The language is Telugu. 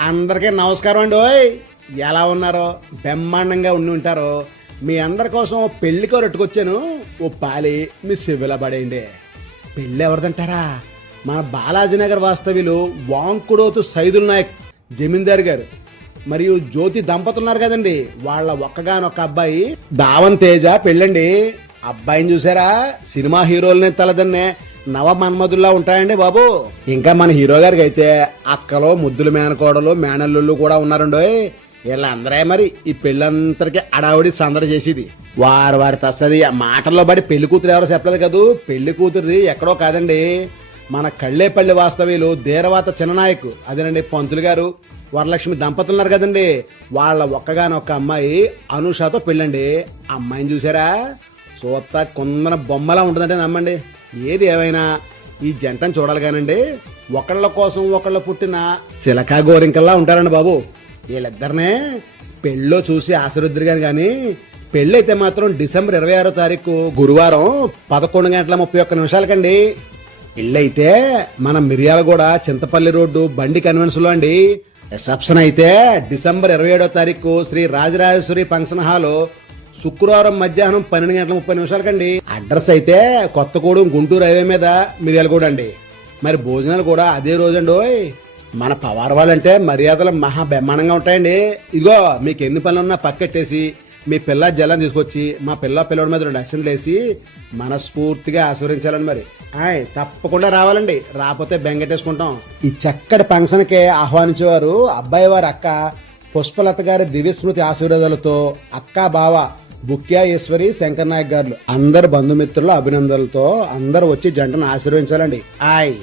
అందరికీ నమస్కారం అండి ఓయ్. ఎలా ఉన్నారో? బ్రహ్మాండంగా ఉండి ఉంటారో. మీ అందరి కోసం ఓ పెళ్ళి కొరట్టుకొచ్చాను ఓ పాలి మీ చెవిలా పడేయండి. పెళ్ళి ఎవరిదంటారా మన బాలాజీనగర్ వాస్తవ్యులు వాంకుడోతు సైదుల్ నాయక్ జమీందార్ గారు. మరియు జ్యోతి దంపతులు ఉన్నారు కదండి వాళ్ళ ఒక్కగానొక్క అబ్బాయి దావన్ తేజ పెళ్ళండి. అబ్బాయిని చూసారా? సినిమా హీరోలనే తలదన్నే నవ మన్మధుల్లా ఉంటాయండి బాబు. ఇంకా మన హీరో గారికి అయితే అక్కలో ముద్దుల మేనకోడలు మేనల్లుళ్ళు కూడా ఉన్నారండి. వీళ్ళందరే మరి ఈ పెళ్ళంతరికి అడావిడి సందడి చేసేది. వారు వారి తస్సది మాటల్లో పడి పెళ్ళి కూతురు ఎవరో చెప్పలేదు కదూ? పెళ్ళి కూతురుది ఎక్కడో కాదండి. మన కళ్ళేపల్లి వాస్తవ్యులు దేరవాత చిన్ననాయకు అదేనండి పంతులు గారు వరలక్ష్మి దంపతులు ఉన్నారు కదండి. వాళ్ళ ఒక్కగానొక్క అమ్మాయి అనుషాతో పెళ్ళండి. అమ్మాయిని చూసారా? చూస్తా కొందన బొమ్మలా ఉంటుందంటే నమ్మండి. ఏది ఏమైనా ఈ జంటను చూడాలి కానండి. ఒకళ్ళ కోసం ఒకళ్ళ పుట్టిన చిలకా గోరింకల్లా ఉంటారండి బాబు. వీళ్ళిద్దరినే పెళ్ళో చూసి ఆశీర్వద్దురు కానీ పెళ్ళి అయితే మాత్రం డిసెంబర్ ఇరవై ఆరో తారీఖు గురువారం పదకొండు గంటల ముప్పై ఒక్క నిమిషాలకండి. పెళ్ళైతే మన మిర్యాలగూడ చింతపల్లి రోడ్డు బండి కన్వెన్స్లో అండి. రిసెప్షన్ అయితే డిసెంబర్ ఇరవై ఏడో తారీఖు శ్రీ రాజరాజేశ్వరి ఫంక్షన్ హాల్ శుక్రవారం మధ్యాహ్నం పన్నెండు గంటల ముప్పై నిమిషాలకండి అడ్రస్ అయితే కొత్తగూడెం గుంటూరు హైవే మీద మీరు అండి. మరి భోజనాలు కూడా అదే రోజండి ఓయ్. మన పవార్ వాళ్ళంటే మర్యాదలు మహా బ్రహ్మాండంగా ఉంటాయండి. ఇదిగో మీకు ఎన్ని పనులున్నా పక్కెట్టేసి మీ పిల్ల జలం తీసుకొచ్చి మా పిల్ల పిల్లడి మీద రెండు అక్షన్లు వేసి మనస్ఫూర్తిగా ఆశీర్వదించాలని మరి. ఆయ్ తప్పకుండా రావాలండి. రాకపోతే బెంగటేసుకుంటాం ఈ చక్కటి ఫంక్షన్కి ఆహ్వానించేవారు అబ్బాయి వారి అక్క పుష్పలత గారి దివ్య స్మృతి ఆశీర్వాదాలతో అక్క బావ బుక్యా ఈశ్వరి శంకర్ నాయక్ గారు అందరు బంధుమిత్రుల అభినందనలతో అందరూ వచ్చి జంటను ఆశీర్వదించాలండి. ఆయ్.